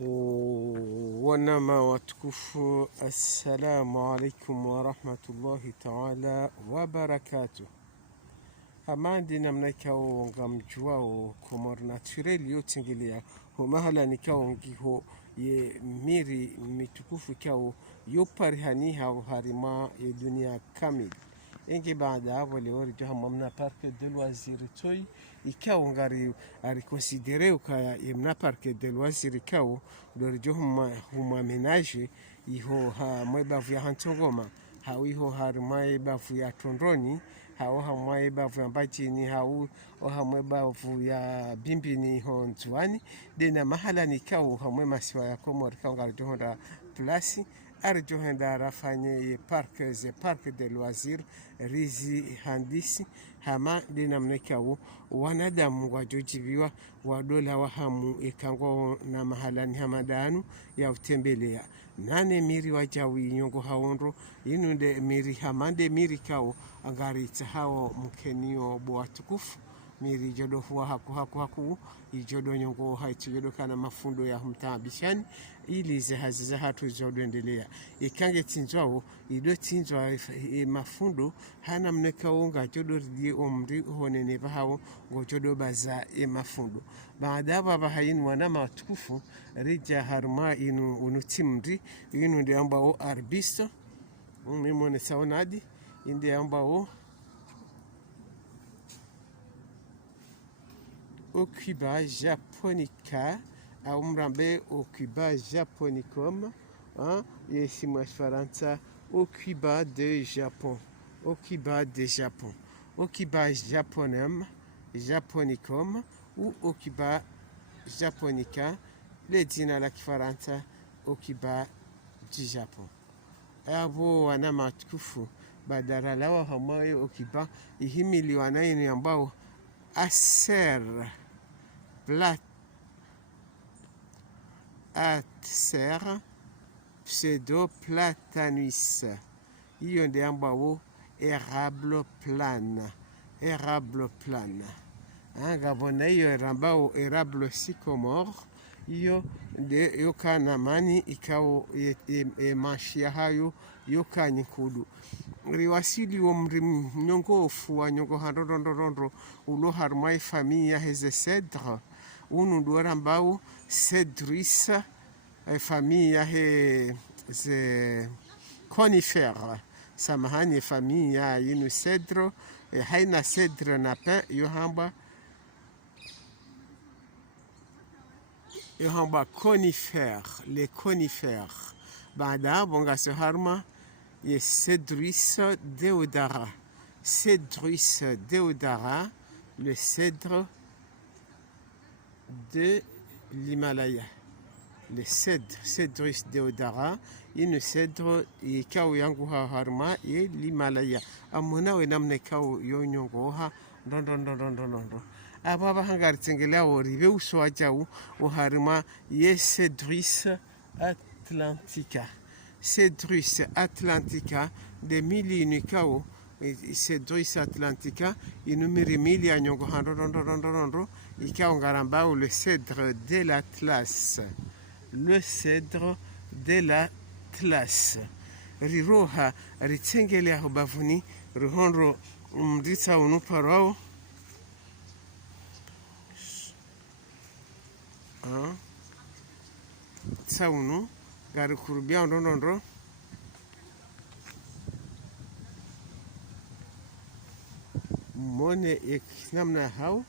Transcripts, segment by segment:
Wanama watukufu, assalamu alaikum warahmatullahi taala wabarakatuh. Hamandi namna ikao nga mjuao komor naturel yotingilia humahala nikao ngiho ye miri mitukufu ikao yoparihani hao harima ye dunia kamil. Enge baada hapo leo rijo hamamna parke de loisir toy ikao ngari ari considere ukaya yemna parke de loisir ikao do rijo huma menage iho ha mwebavu ya hantongoma hao iho harima bavu ya tondroni hao hamwe bavu ya mbachini hao hamwe bavu ya bimbini ho nzuani dena mahala nikao hamwe masiwa ya komor kao ngari johonda plasi arjohenda rafanye ye park de loisir rizi handisi hama dina mnekao wanadamu wajojibiwa wadola wahamu ikangwa na mahalani hamadanu ya utembelea nane miri wajawi nyongo haondro inunde miri hamande miri kao angari hao mkenio boatukufu miri jodo huwa haku ijodo nyongo haitu jodo kana mafundo ya humtabishani ili zehaziza hatu jodo endelea ikange tinjwao ido tinjwa mafundo hana mneka unga jodo ridie omri honene bahao ngo jodo baza mafundo baada baba hayin wanama watukufu rija harma inu unutimri inu ndi ambao arbista mimone saonadi indi ambao Ocuba japonica au mrambe Ocuba japonicum yesi mwasfaranta Ocuba de Japon Ocuba de Japon Ocuba japonicum ou Ocuba japonica le dina la kifaranta Ocuba du Japon abo wanama tukufu badara lawa hamayo Ocuba ihimili wanaini ambao Acer pseudoplatanus hiyo ndio ambao érable plana anga bona hiyo ambao érable sycomore hiyo ndio yokana mani ikao mashia hayo yokanyikudu riwasili wa mnyongofu wa nyongo handorondorondo ulo harmai familia heze cedre unu duara ambao cedris familia ze conifere samahani familia yinu cedre haina cedre na pin yohamba conifere les conifères baada bonga se harma ye Cedrus deodara. Cedrus deodara, le cèdre de l'Himalaya. Le Cedrus deodara, une cèdre et kao yangu harma et l'Himalaya. Amuna we namne kao yonyongo ha don. Ababa hangar tengela o rive uso ajau o harma ye Cedrus atlantica. Cedrus atlantica de mili unicao Cedrus atlantica inumeri mili anyongo handorondorondo ikao ngarambao le cèdre de l'Atlas le cèdre de l'Atlas riroha ritengele aho bavuni rihondro mdita unuparao saunu gari kurubia ndondondro mone ek namna hao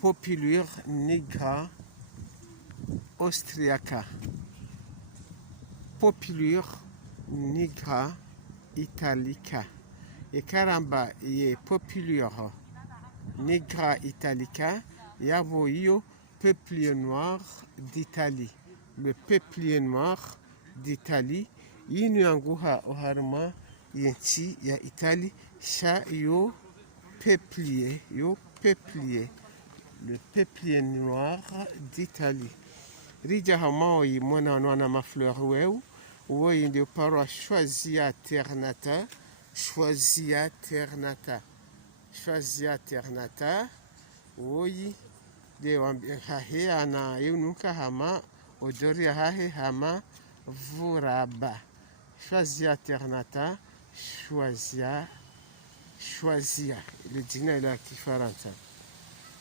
populaire nigra austriaca populaire nigra italica et caramba ye populaire nigra italica yavo io peuplier noir d'Italie le peuplier noir d'Italie inu anguha oharma yenti ya Italie sha yo peuplier le peuplier noir d'Italie rija hamao yi mwana wana mafleur weu oui ndio parwa Choisia ternata, Choisia ternata, Choisia ternata, oui de hahe ana yunuka hama odori hahe hama vuraba. Choisia ternata, Choisia, Choisia ile jina la Kifaransa.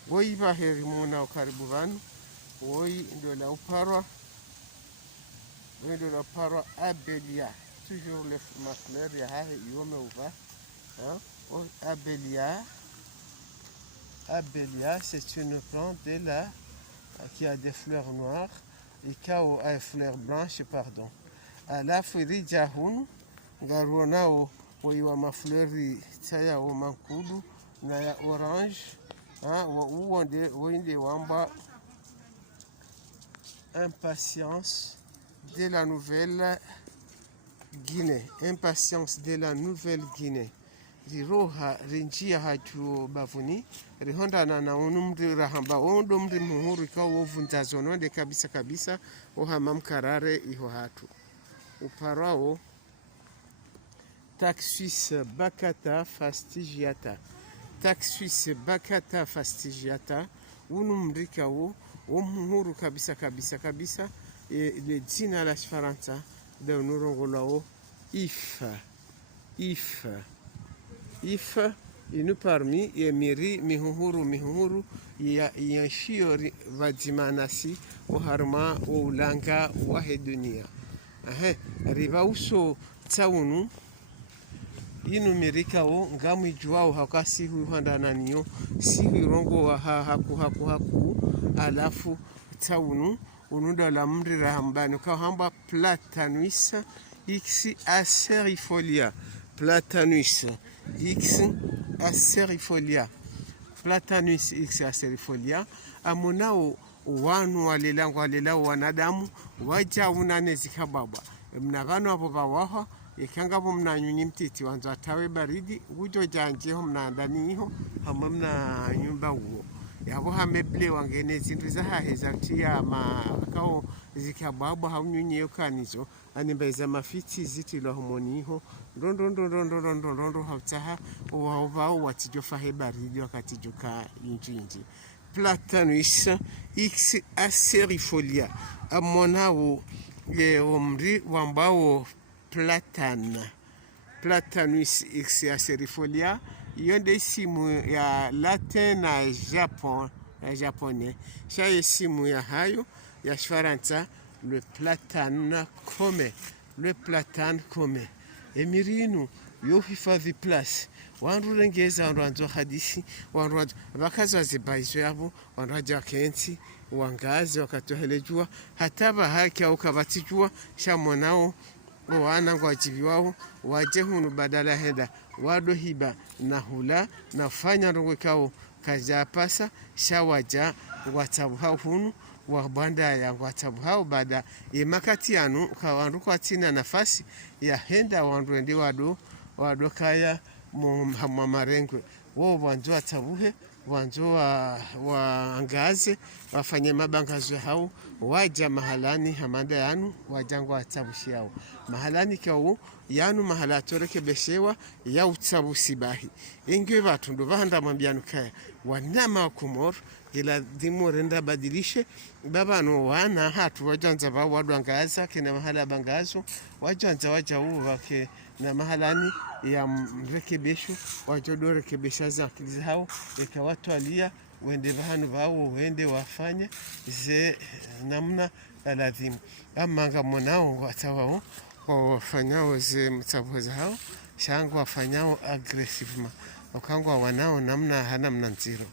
Woi baheri muna ukaribu vanu, woi ndio la uparwa, woi ndio la uparwa Abelia. Toujours ma fleur ya hahe iome uva. Hein? Abelia. Abelia, c'est une plante de la, qui a des fleurs noires et qui a des fleurs blanches, pardon. Alafu irija hunu, ngaruonao wa mafleurs taya o mankudu na ya orange. Wende wamba impatience de la Nouvelle-Guinée. Impatience de la Nouvelle-Guinée. Riroha rinjia hatu bavuni rihonda na unumri rahamba ondo mri muhuru kwa wovunza zononde kabisa kabisa ohamam karare iho hatu uparao Taxus baccata fastigiata. Taxus baccata fastigiata unumri kwa muhuru kabisa kabisa kabisa le jina la Kifaransa de unurongolao if inu parmi ya miri mihuhuru ya yanshio vadzimanasi oharma o ulanga wa dunia. Riva uso taunu inu mirika o ngamu juao hakasi huhanda naniyo si rongo wa haku alafu taunu unuda la mri rahambani kwa hamba Platanus x acerifolia. Platanus X acerifolia. Platanus X acerifolia. Amunao wanu walelao wanadamu waja unanezi kababa. Mnavano hapo bawaha ikanga bo mnanyunyi mtiti wanzo atawe baridi ujo janjeho mnaandaniho hama mna nyumba uo. Yabo hameble wangene zinduza haheza tia makao zikababa haunyunyi yokanizo animbeza mafiti ziti lo homoniho rondo hautaha wao watijofa hebaridi wakati joka injinji. Platanus X acerifolia amonao omri wambao Platanus X acerifolia yonde simu ya latin na japonais shaye simu ya hayo ya Kifaransa le platane come emirinu yo hifadhi plus wandu rengeza wandu hadithi wandu bakaza zibaizo yabo wandu kensi wangazi wakatohelejua hataba haki au kabatijua shamonao wana ngwajibi wao waje hunu badala heda wado hiba na hula na fanya rongo kao kaja pasa shawaja watabu hunu wa banda ya watabu hao baada ya makati yanu kwa wandu kwa tina nafasi ya henda wandu ndi wado kaya mamarengwe wao wanzu watabuhe wanzu wa angaze wafanye mabangazo hao waja mahalani hamanda yanu wajangu watabushi yao mahalani kwa yanu mahala toreke beshewa ya utabu sibahi ingiwe watu ndo vahanda mambianu kaya wanama wa Komoro ila dimu renda badilishe baba no wana hatu wajanza ba wadu angaza kina mahala bangazo wajanza waja wake na mahalani ya mrekebesho wajodo rekebesha za akili hao watu alia wende bahanu bao wende wafanya ze namna lazima ama monao watawao wafanyao ze mtaboza hao shangu wafanyao aggressivement wakangwa wanao namna hana mnanziro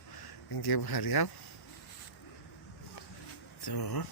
ingebu hari yao so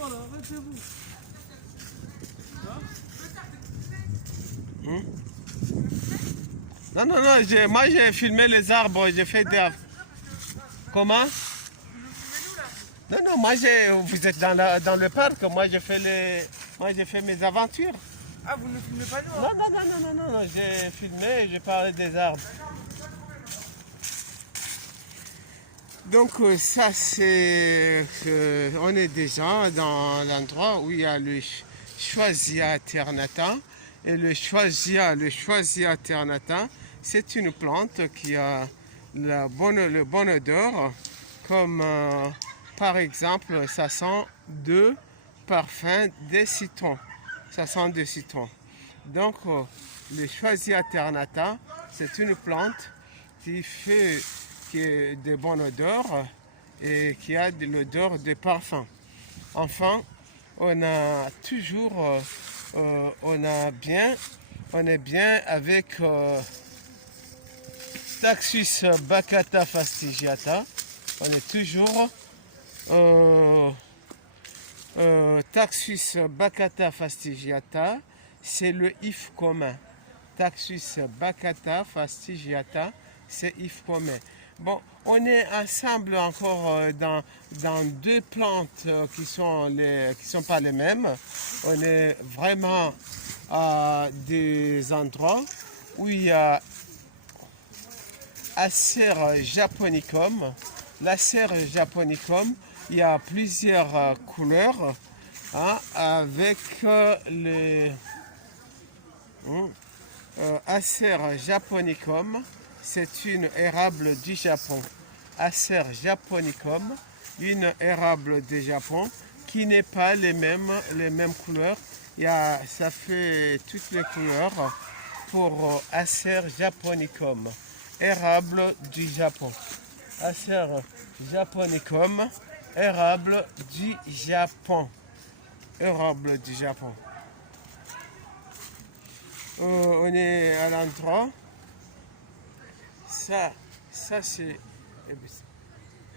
Voilà, arrêtez-vous. Non, non, non, moi j'ai filmé les arbres, j'ai fait des... Comment? Non, non, vous êtes dans le parc, moi j'ai fait mes aventures. Ah, vous ne filmez pas nous, hein? Non, non, non, non, non, non, non, j'ai filmé et j'ai parlé des arbres. Donc ça c'est, on est déjà dans l'endroit où il y a le Choisya alternata. Et le Choisya alternata, c'est une plante qui a le bon odeur, comme par exemple ça sent de parfum des citrons. Ça sent des citrons. Donc le Choisya alternata, c'est une plante qui a de bonne odeur et qui a de l'odeur de parfum. Enfin, on a toujours, on est bien avec Taxus baccata fastigiata. On est toujours Taxus baccata fastigiata, c'est le if commun. Taxus baccata fastigiata, c'est if commun. Bon, on est ensemble encore dans deux plantes qui sont pas les mêmes. On est vraiment à des endroits où il y a Acer japonicum. L'Acer japonicum, il y a plusieurs couleurs hein, avec les Acer japonicum. C'est une érable du Japon. Acer japonicum, une érable du Japon qui n'est pas les mêmes couleurs. Ça fait toutes les couleurs pour Acer japonicum, érable du Japon. Acer japonicum, érable du Japon. Érable du Japon. On est à l'endroit. Ça c'est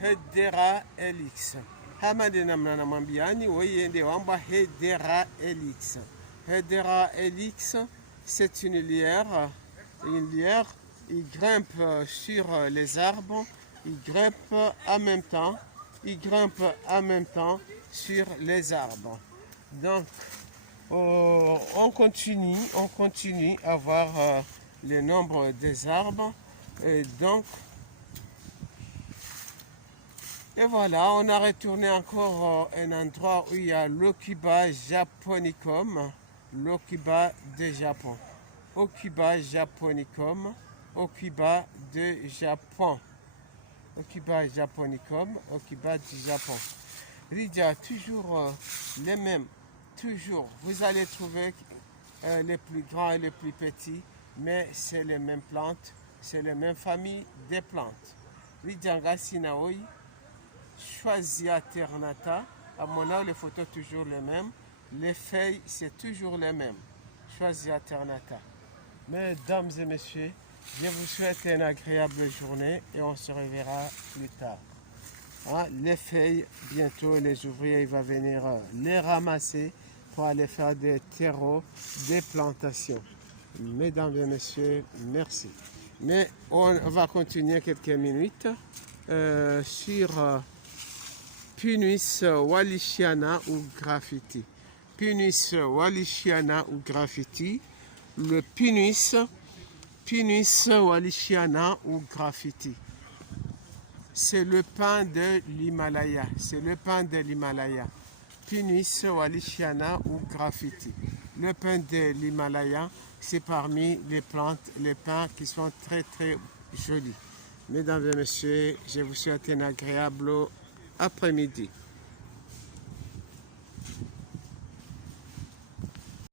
Hedera helix. Hamade namna mambiani oyende wamba Hedera helix. Hedera helix, c'est une lierre. Une lierre, il grimpe sur les arbres, il grimpe en même temps sur les arbres. Donc on continue à voir le nombre des arbres. Et donc, et voilà, on a retourné encore à un endroit où il y a l'Okiba japonicum, l'Okiba de Japon. Okiba japonicum, Okiba de Japon. Okiba japonicum, Okiba du Japon. Il y a toujours les mêmes, toujours. Vous allez trouver les plus grands et les plus petits, mais c'est les mêmes plantes. C'est la même famille des plantes. Rijanga sinaoi, Choisya alternata. À mon avis, les photos toujours les mêmes. Les feuilles, c'est toujours les mêmes. Choisya alternata. Mesdames et messieurs, je vous souhaite une agréable journée et on se reverra plus tard. Hein, les feuilles, bientôt les ouvriers vont venir les ramasser pour aller faire des terreaux, des plantations. Mesdames et messieurs, merci. Mais on va continuer quelques minutes sur Pinus wallichiana ou graffiti. Pinus wallichiana ou graffiti. Le Pinus wallichiana ou graffiti. C'est le pain de l'Himalaya. C'est le pain de l'Himalaya. Pinus wallichiana ou graffiti. Le pain de l'Himalaya, c'est parmi les plantes, les pins qui sont très très jolis. Mesdames et messieurs, je vous souhaite un agréable après-midi.